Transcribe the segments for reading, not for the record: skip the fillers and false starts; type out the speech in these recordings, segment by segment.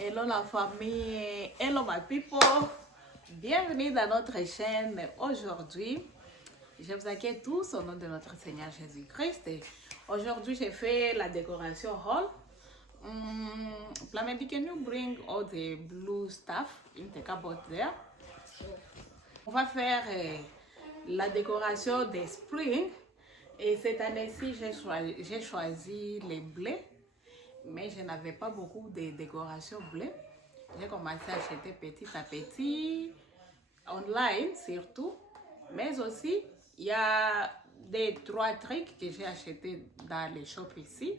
Hello la famille, hello my people, bienvenue dans notre chaîne. Aujourd'hui, je vous accueille tous au nom de notre Seigneur Jésus-Christ. Aujourd'hui, j'ai fait la décoration hall. Plumedy, can you bring all the blue stuff in the cupboard there? On va faire la décoration des spring. Et cette année-ci, j'ai choisi les blés. Mais je n'avais pas beaucoup de décoration bleues. J'ai commencé à acheter petit à petit, online surtout. Mais aussi, il y a des 3 trucs que j'ai achetés dans les shops ici.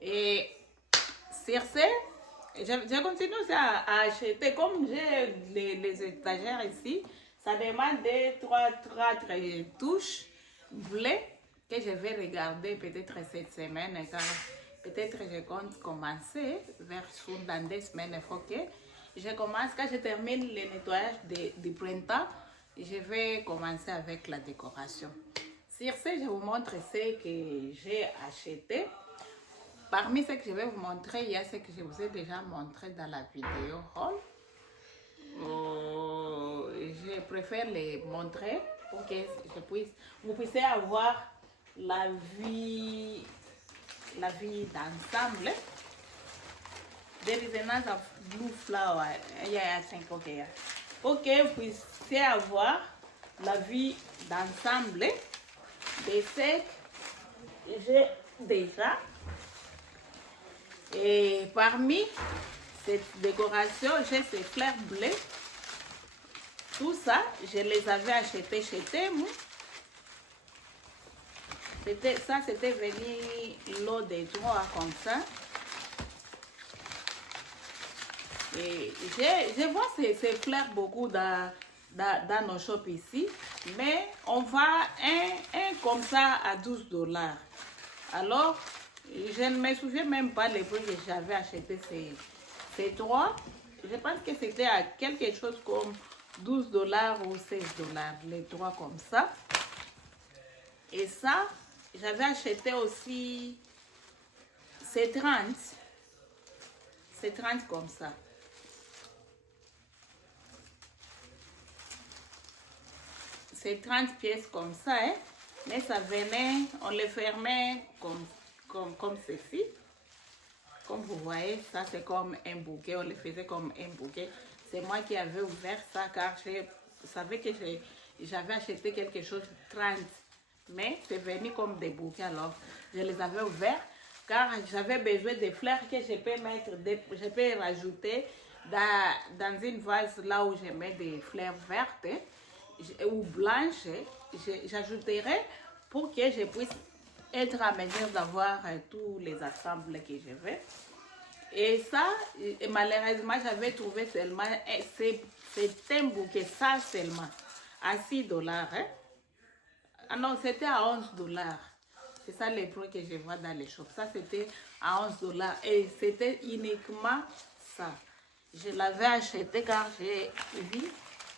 Et sur ce, je continue à acheter. Comme j'ai les étagères ici, ça demande des 3 touches bleues que je vais regarder peut-être cette semaine. Car peut-être je compte commencer dans 2 semaines. Il faut que je commence. Quand je termine le nettoyage du printemps, je vais commencer avec la décoration. Sur ce, je vous montre ce que j'ai acheté. Parmi ce que je vais vous montrer, il y a ce que je vous ai déjà montré dans la vidéo haul. Je préfère les montrer pour que vous puissiez avoir la vue d'ensemble. There is another blue flower. Yeah, I think, okay. Pour que vous puissiez avoir la vue d'ensemble de ce que j'ai déjà. Et parmi cette décoration, j'ai ces fleurs bleues. Tout ça, je les avais achetés chez Temu. C'était venu l'eau des droits comme ça. Et je vois ces fleurs beaucoup dans nos shops ici. Mais on vend un comme ça à $12. Alors, je ne me souviens même pas les prix que j'avais acheté ces 3. Je pense que c'était à quelque chose comme $12 ou $16. Les 3 comme ça. Et ça, j'avais acheté aussi, c'est 30. C'est 30 comme ça. C'est 30 pièces comme ça, hein? Mais ça venait, on les fermait comme ceci. Comme vous voyez, ça c'est comme un bouquet, on les faisait comme un bouquet. C'est moi qui avais ouvert ça car je savais que j'avais acheté quelque chose de 30. Mais c'est venu comme des bouquets, alors je les avais ouverts car j'avais besoin de fleurs que je peux mettre, je peux rajouter dans une vase là où je mets des fleurs vertes ou blanches. J'ajouterai pour que je puisse être à mesure d'avoir tous les ensembles que je veux. Et ça, malheureusement, j'avais trouvé seulement, c'est un bouquet, ça seulement, à $6. Hein? Ah non, c'était à $11. C'est ça les prix que je vois dans les shops. Ça, c'était à $11. Et c'était uniquement ça. Je l'avais acheté car j'ai vu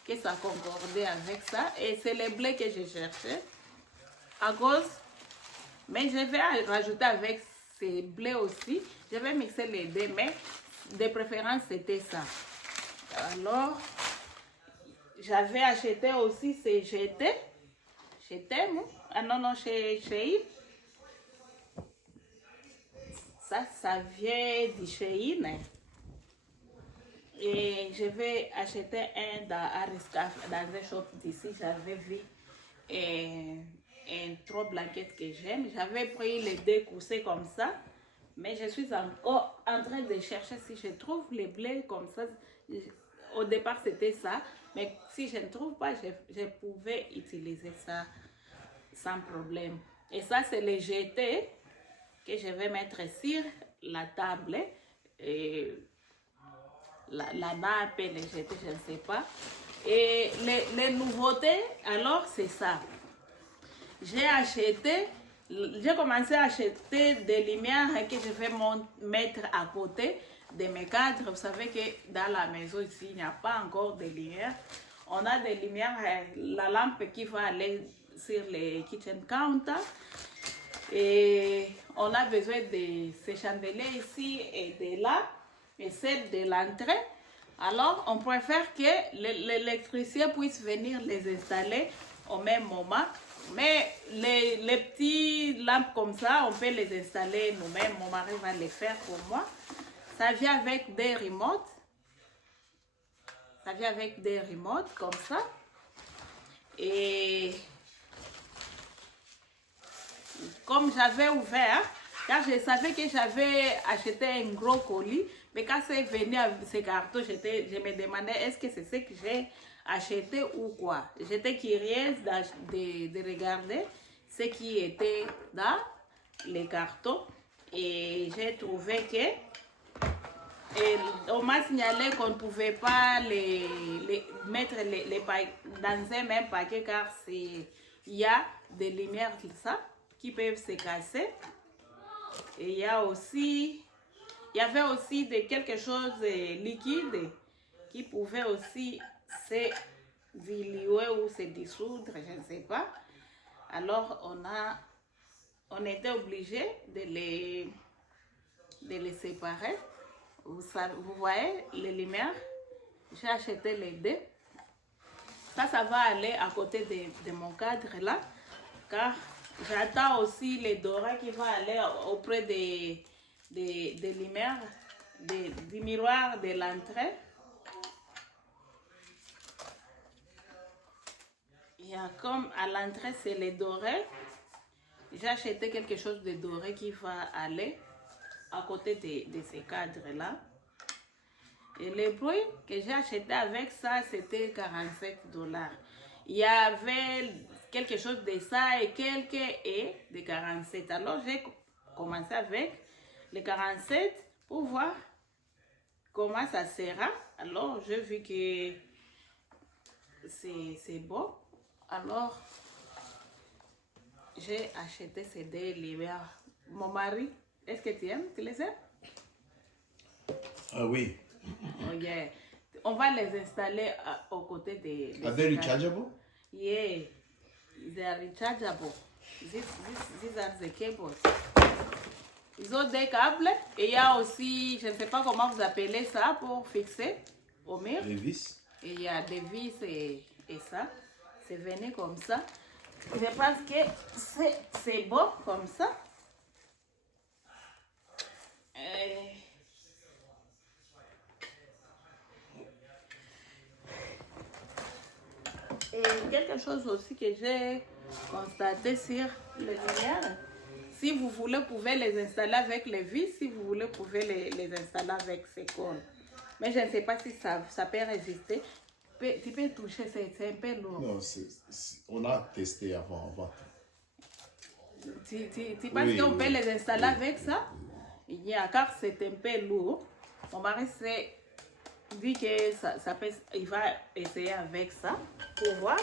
que ça concordait avec ça. Et c'est les blés que je cherchais. À cause, mais je vais rajouter avec ces blés aussi. Je vais mixer les deux, mais de préférence, c'était ça. Alors, j'avais acheté aussi ces jetés. Chez Temu, ah non, chez Shein. Ça vient de Shein. Et je vais acheter un dans un shop d'ici. J'avais vu un 3 blanquettes que j'aime. J'avais pris les 2 coussins comme ça. Mais je suis encore en train de chercher si je trouve les blés comme ça. Au départ, c'était ça. Mais si je ne trouve pas, je pouvais utiliser ça sans problème. Et ça, c'est les jetés que je vais mettre sur la table. Et la nappe, les jetés, je ne sais pas. Et les nouveautés, alors, c'est ça. J'ai commencé à acheter des lumières que je vais mettre à côté de mes cadres. Vous savez que dans la maison ici, il n'y a pas encore de lumière. On a des lumières, la lampe qui va aller sur les kitchen counter. Et on a besoin de ces chandeliers ici et de là. et celle de l'entrée. Alors, on préfère que l'électricien puisse venir les installer au même moment. Mais les petits lampes comme ça, on peut les installer nous-mêmes. Mon mari va les faire pour moi. Ça vient avec des remotes. Ça vient avec des remotes comme ça. Et comme j'avais ouvert, car je savais que j'avais acheté un gros colis, mais quand c'est venu avec ces cartons, je me demandais est-ce que c'est ce que j'ai acheté ou quoi. J'étais curieuse de regarder ce qui était dans les cartons et j'ai trouvé que on m'a signalé qu'on ne pouvait pas les mettre dans un même paquet car il y a des lumières qui peuvent se casser. Et il y avait aussi quelque chose de liquide qui pouvait aussi se diluer ou se dissoudre, je ne sais pas. Alors on était obligé de les séparer. Vous voyez les lumières, j'ai acheté les deux. Ça va aller à côté de mon cadre là, car j'attends aussi les dorés qui vont aller auprès des lumières, du miroir de l'entrée. Il y a comme à l'entrée, c'est les dorés. J'ai acheté quelque chose de doré qui va aller à côté de ces cadres-là. Et le prix que j'ai acheté avec ça, c'était $47. Il y avait quelque chose de ça et de 47. Alors j'ai commencé avec les 47 pour voir comment ça sera. Alors j'ai vu que c'est bon. Alors j'ai acheté ces deux lumières. Mon mari, est-ce que tu aimes? Tu les aimes? Ah oui. Oh yeah. On va les installer aux côtés des Are they rechargeable? Yeah, they are rechargeable. These are the cables. Ils ont des câbles et il y a aussi, je ne sais pas comment vous appelez ça pour fixer au mur. Les vis? Et il y a des vis et ça. C'est venu comme ça. Je pense que c'est bon comme ça. Et quelque chose aussi que j'ai constaté sur les lumières, si vous voulez, vous pouvez les installer avec les vis, si vous voulez, vous pouvez les installer avec ces cols. Mais je ne sais pas si ça peut résister. Tu peux toucher, c'est un peu lourd. Non, on a testé avant. Tu penses qu'on peut les installer avec ça? Il y a car c'est un peu lourd. Mon mari s'est dit que il va essayer avec ça pour voir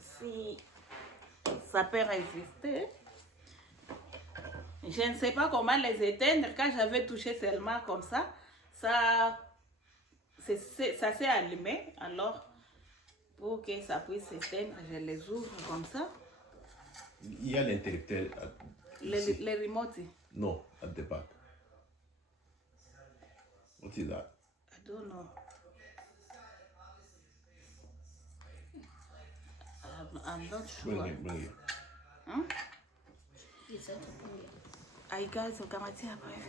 si ça peut résister. Je ne sais pas comment les éteindre. Quand j'avais touché seulement comme ça s'est allumé. Alors, pour que ça puisse s'éteindre, je les ouvre comme ça. Il y a l'interrupteur. Les remotes. No, at the back. What is that? I don't know. I'm not sure. Bring it. Hein? Ay, guys, ukamatia après.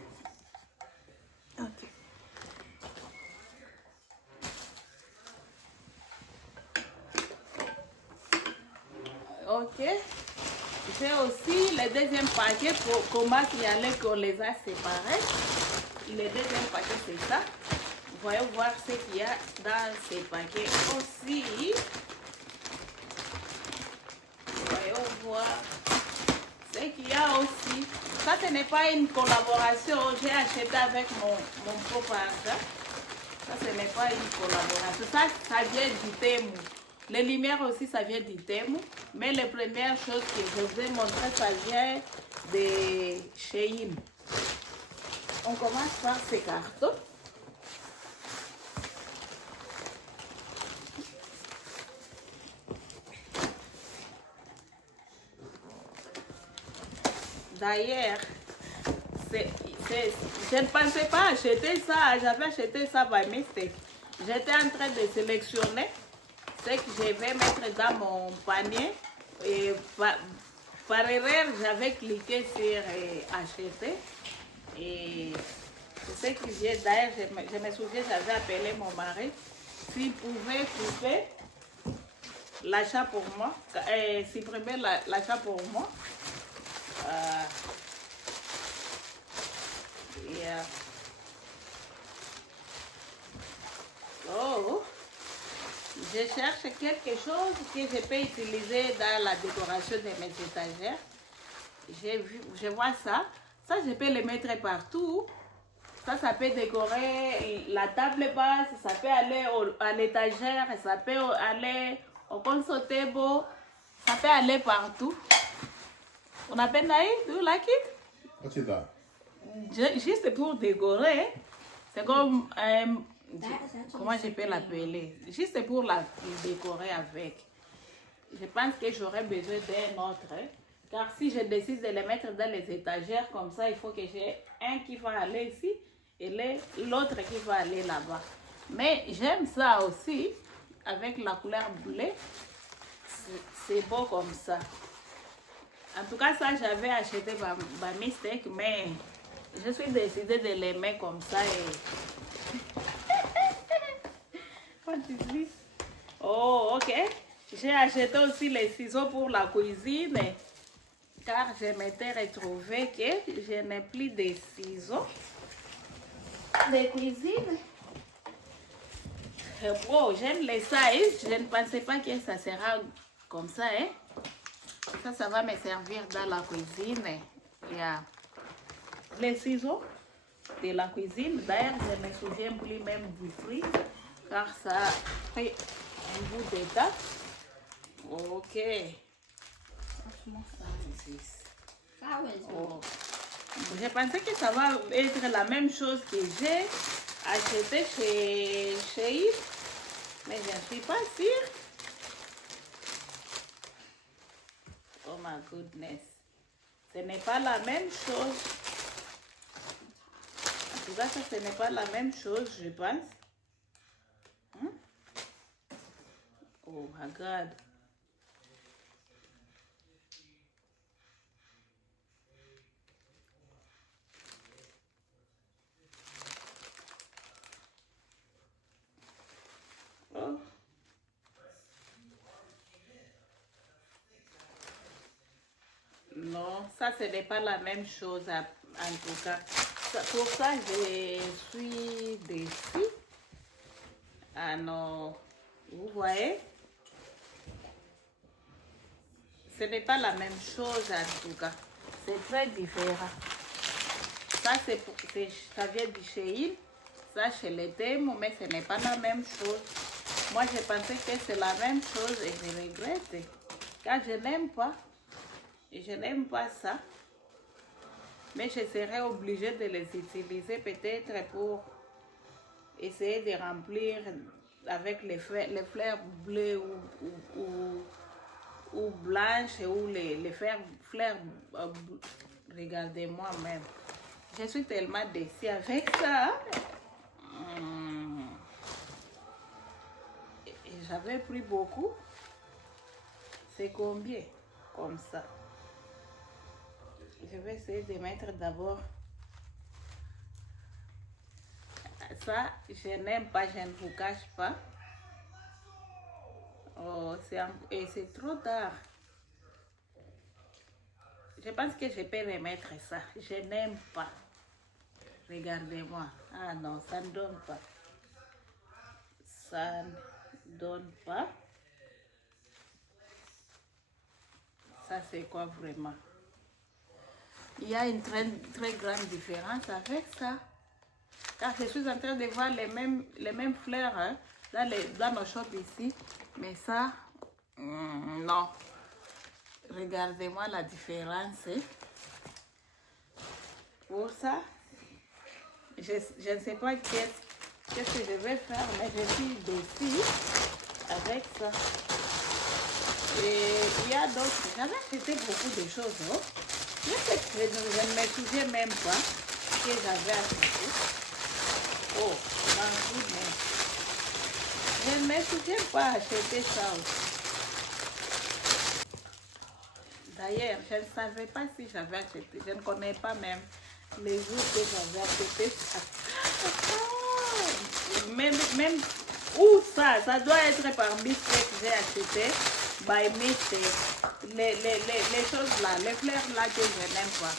Ok. Ok. J'ai aussi le deuxième paquet pour comment signaler qu'on les a séparés. Le deuxième paquet, c'est ça. Voyons voir ce qu'il y a dans ces paquets aussi. Voyons voir ce qu'il y a aussi. Ça, ce n'est pas une collaboration. J'ai acheté avec mon propre argent. Ça, ce n'est pas une collaboration. Ça vient du Temu. Les lumières aussi, ça vient du Temu. Mais les premières choses que je vous ai montrées, ça vient de Shein. On commence par ces cartons. D'ailleurs, Je ne pensais pas acheter ça. J'avais acheté ça by mistake. J'étais en train de sélectionner ce que je vais mettre dans mon panier. Et par erreur, j'avais cliqué sur acheter. Et c'est ce que j'ai. D'ailleurs, je me souviens, j'avais appelé mon mari s'il pouvait couper l'achat pour moi, supprimer l'achat pour moi. Yeah. Oh, je cherche quelque chose que je peux utiliser dans la décoration de mes étagères. Je vois ça. Ça, je peux le mettre partout. Ça peut décorer la table basse, ça peut aller à l'étagère, ça peut aller au console table, ça peut aller partout. On appelle ça, do you like it? What is that? Juste pour décorer, c'est comme, comment je peux l'appeler? Juste pour la décorer avec. Je pense que j'aurais besoin d'un autre, car si je décide de les mettre dans les étagères comme ça, il faut que j'ai un qui va aller ici et l'autre qui va aller là-bas. Mais j'aime ça aussi, avec la couleur bleue, c'est beau comme ça. En tout cas, ça, j'avais acheté par mistake, mais je suis décidée de les mettre comme ça. What is this? Oh, ok. J'ai acheté aussi les ciseaux pour la cuisine, car je m'étais retrouvée que je n'ai plus de ciseaux de cuisine. Bon, j'aime les sizes. Je ne pensais pas que ça sera comme ça, hein. Ça va me servir dans la cuisine. Il y a les ciseaux de la cuisine. D'ailleurs, je ne me souviens plus même du prix, car ça fait un bout de date. Ok. Oh. Je pensais que ça va être la même chose que j'ai acheté chez Yves, mais je ne suis pas sûre. Oh my goodness. Ce n'est pas la même chose. En tout cas, ça, ce n'est pas la même chose, je pense. Hein? Oh my God. Oh. Non, ça ce n'est pas la même chose en tout cas. Pour ça, je suis déçue. Ah non, vous voyez, ce n'est pas la même chose en tout cas. C'est très différent. Ça, ça vient de chez il, ça chez les Temu, mais ce n'est pas la même chose. Moi, je pensais que c'est la même chose et je regrette. Car je n'aime pas. Et je n'aime pas ça. Mais je serais obligée de les utiliser peut-être pour essayer de remplir avec les fleurs bleues ou blanches ou les fleurs. Regardez-moi même. Je suis tellement déçue avec ça. J'avais pris beaucoup. C'est combien? Comme ça. Je vais essayer de mettre d'abord. Ça, je n'aime pas, je ne vous cache pas. Oh, c'est trop tard. Je pense que je peux remettre ça. Je n'aime pas. Regardez-moi. Ah non, ça ne donne pas. Ça ne donne pas. Ça, c'est quoi vraiment? Il y a une très, très grande différence avec ça. Car je suis en train de voir les mêmes fleurs hein, dans nos shops ici. Mais ça, non. Regardez-moi la différence. Pour ça, je ne sais pas qu'est-ce que je vais faire, mais je suis déçue avec ça. Et il y a d'autres. J'avais acheté beaucoup de choses. Oh. Je ne me souviens même pas. que j'avais acheté. Oh, my goodness. Je ne me souviens pas acheter ça aussi. D'ailleurs, je ne savais pas si j'avais acheté. Je ne connais pas même les jours que j'avais acheté ça. Même où ça doit être par mistake que j'ai acheté. By mistake. Les choses là, les fleurs là que je n'aime pas.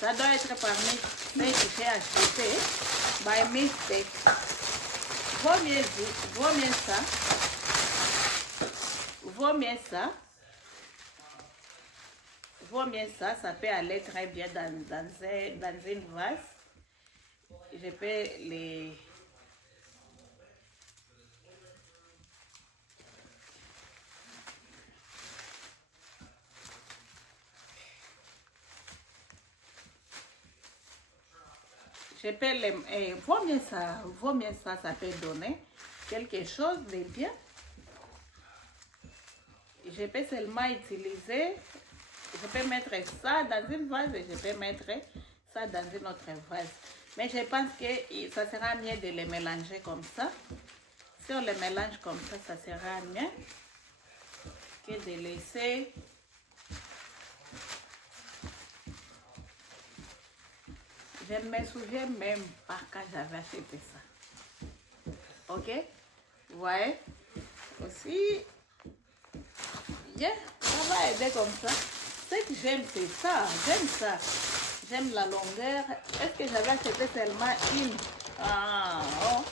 Ça doit être par mistake que j'ai acheté. By mistake. Vaut mieux ça. Vaut mieux ça, ça peut aller très bien dans une vase. Je peux les... Je peux les... vaut mieux ça, ça peut donner quelque chose de bien. Je peux seulement utiliser... Je peux mettre ça dans une vase et je peux mettre ça dans une autre vase. Mais je pense que ça sera mieux de les mélanger comme ça. Si on les mélange comme ça sera mieux que de laisser... Je ne me souviens même pas quand j'avais acheté ça. Ok? Ouais. Aussi, yeah, ça va aider comme ça. Ce que j'aime, c'est ça. J'aime ça. J'aime la longueur. Est-ce que j'avais acheté seulement une? Ah, oh.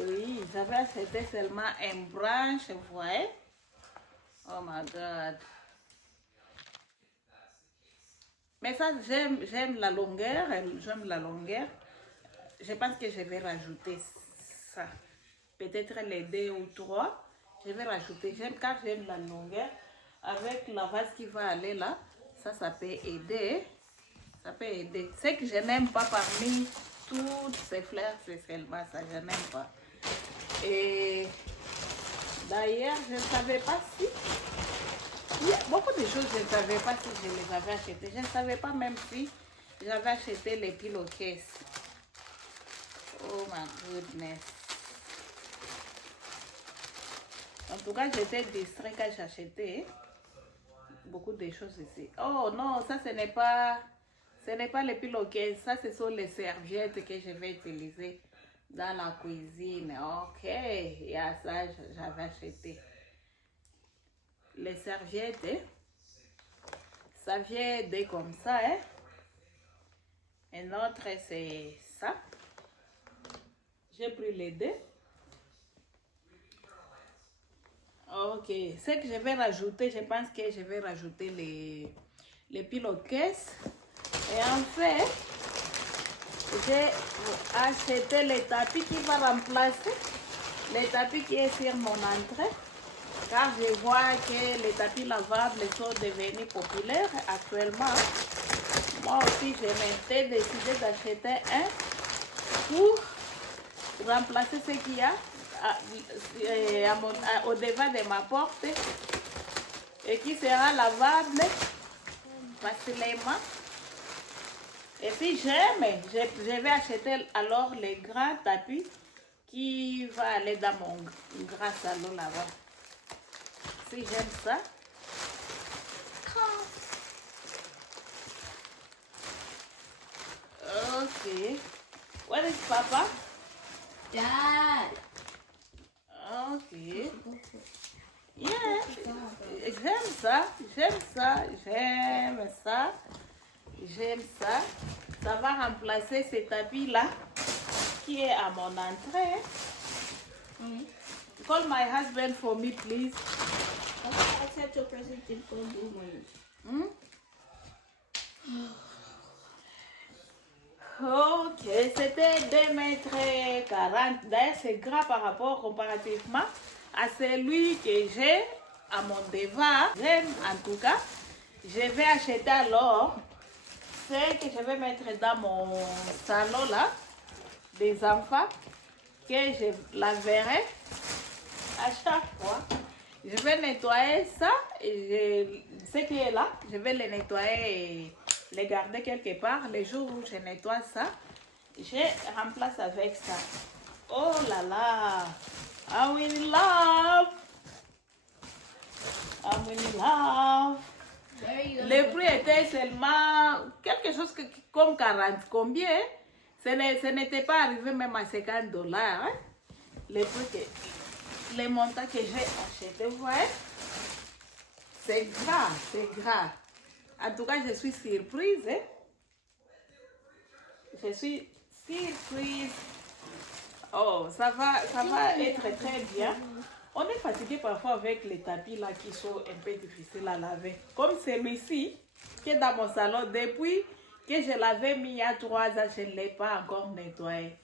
Oui, j'avais acheté seulement une branche, vous voyez? Oh my God. Mais ça, j'aime la longueur. J'aime la longueur. Je pense que je vais rajouter ça. Peut-être les 2 ou 3. Je vais rajouter. Car j'aime la longueur. Avec la vase qui va aller là, ça peut aider. Ça peut aider. Ce que je n'aime pas parmi toutes ces fleurs, c'est seulement ça. Je n'aime pas. Et d'ailleurs, je ne savais pas si... Il y a beaucoup de choses, je ne savais pas si je les avais achetées. Je ne savais pas même si j'avais acheté les pillowcases. Oh my goodness. En tout cas, j'étais distraite quand j'achetais beaucoup de choses ici. Oh non, ça ce n'est pas les pillowcases. Ça, ce sont les serviettes que je vais utiliser dans la cuisine. Ok, il y a ça, j'avais acheté. Les serviettes, ça vient de comme ça. Un autre, c'est ça. J'ai pris les 2. Ok, ce que je vais rajouter, je pense que je vais rajouter les pillowcases. Et en fait, j'ai acheté les tapis qui vont remplacer les tapis qui est sur mon entrée. Car je vois que les tapis lavables sont devenus populaires actuellement. Moi aussi, je m'étais décidé d'acheter un pour remplacer ce qu'il y a au devant de ma porte et qui sera lavable facilement. Et puis je vais acheter alors les grands tapis qui va aller dans mon grand salon là-bas. Si j'aime ça. Ok. Where is Papa? Dad. Ok. Yeah. J'aime ça. Ça va remplacer ce tapis-là qui est à mon entrée. Call my husband for me, please. Accept your present in for blue. Ok, c'était 2,40 m. D'ailleurs, c'est grand par rapport comparativement à celui que j'ai à mon devant. J'aime en tout cas. Je vais acheter alors ce que je vais mettre dans mon salon là, des enfants, que je laverai à chaque fois. Je vais nettoyer ça et ce qui est là, je vais les nettoyer et les garder quelque part. Les jours où je nettoie ça, je remplace avec ça. Oh là là! I'm in love! I'm in love! There you go. Le prix était seulement quelque chose comme 40 combien? Ce n'était pas arrivé même à 50 dollars. Hein? Les montants que j'ai achetés, vous voyez? C'est gras, c'est gras. En tout cas, je suis surprise. Hein? Je suis surprise. Oh, ça va être très bien. On est fatigué parfois avec les tapis là qui sont un peu difficiles à laver. Comme celui-ci, qui est dans mon salon. Depuis que je l'avais mis il y a 3 ans, je ne l'ai pas encore nettoyé.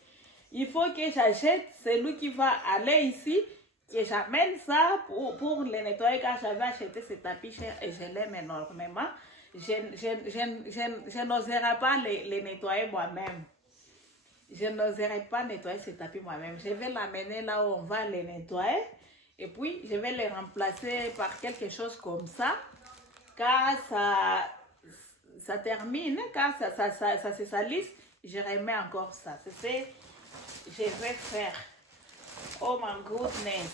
Il faut que j'achète celui qui va aller ici, que j'amène ça pour le nettoyer. Car j'avais acheté ce tapis cher et je l'aime énormément. Je n'oserais pas les nettoyer moi-même. Je n'oserais pas nettoyer ce tapis moi-même. Je vais l'amener là où on va les nettoyer. Et puis, je vais les remplacer par quelque chose comme ça. Car ça termine, car ça se salisse, je remets encore ça. C'est ce que je vais faire. Oh my goodness.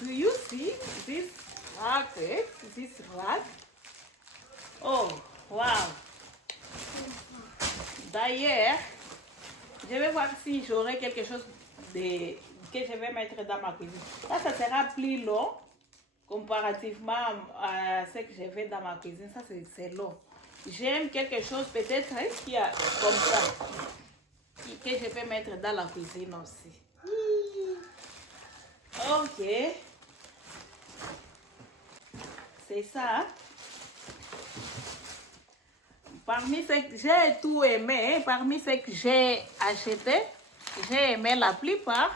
Do you see this racket? This rack? Oh, wow. D'ailleurs, je vais voir si j'aurai quelque chose que je vais mettre dans ma cuisine. Ça sera plus long comparativement à ce que je fais dans ma cuisine. Ça, c'est long. J'aime quelque chose peut-être qui a comme ça, que je peux mettre dans la cuisine aussi. Ok. C'est ça. Parmi ce que j'ai tout aimé, hein, parmi ce que j'ai acheté, j'ai aimé la plupart.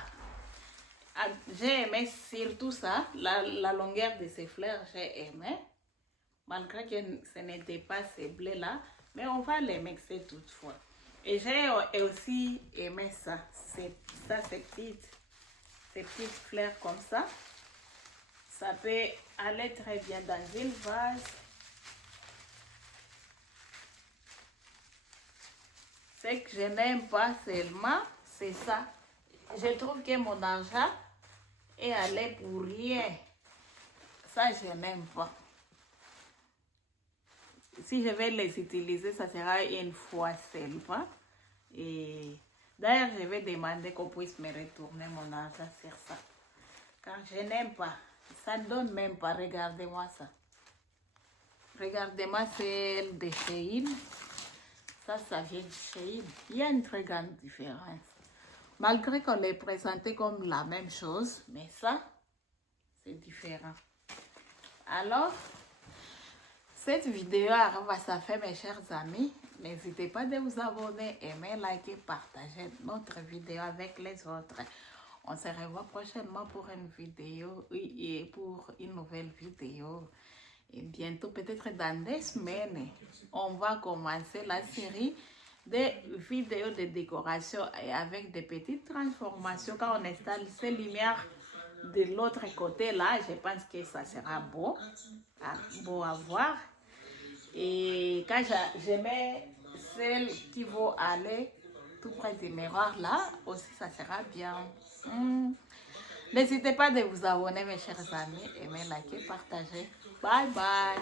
J'ai aimé surtout ça, la longueur de ces fleurs, j'ai aimé. Malgré que ce n'était pas ces bleus-là, mais on va les mixer toutefois. Et j'ai aussi aimé ça, ces petites fleurs comme ça. Ça peut aller très bien dans une vase. Ce que je n'aime pas seulement, c'est ça. Je trouve que mon argent est allé pour rien. Ça, je n'aime pas. Si je vais les utiliser, ça sera une fois seulement. Et d'ailleurs, je vais demander qu'on puisse me retourner mon argent sur ça. Car je n'aime pas. Ça ne donne même pas. Regardez-moi ça. Regardez-moi celle de Shein. Ça vient de Shein. Il y a une très grande différence. Malgré qu'on les présentait comme la même chose, mais ça, c'est différent. Alors, cette vidéo arrive à sa fin, mes chers amis. N'hésitez pas de vous abonner, aimer, liker, partager notre vidéo avec les autres. On se revoit prochainement pour une vidéo et pour une nouvelle vidéo. Et bientôt, peut-être dans des semaines, on va commencer la série des vidéos de décoration et avec des petites transformations. Quand on installe ces lumières de l'autre côté là, je pense que ça sera beau à voir. Et quand je mets celles qui vont aller tout près du miroir là, aussi ça sera bien. N'hésitez pas de vous abonner mes chers amis, aimer, liker, partager. Bye bye.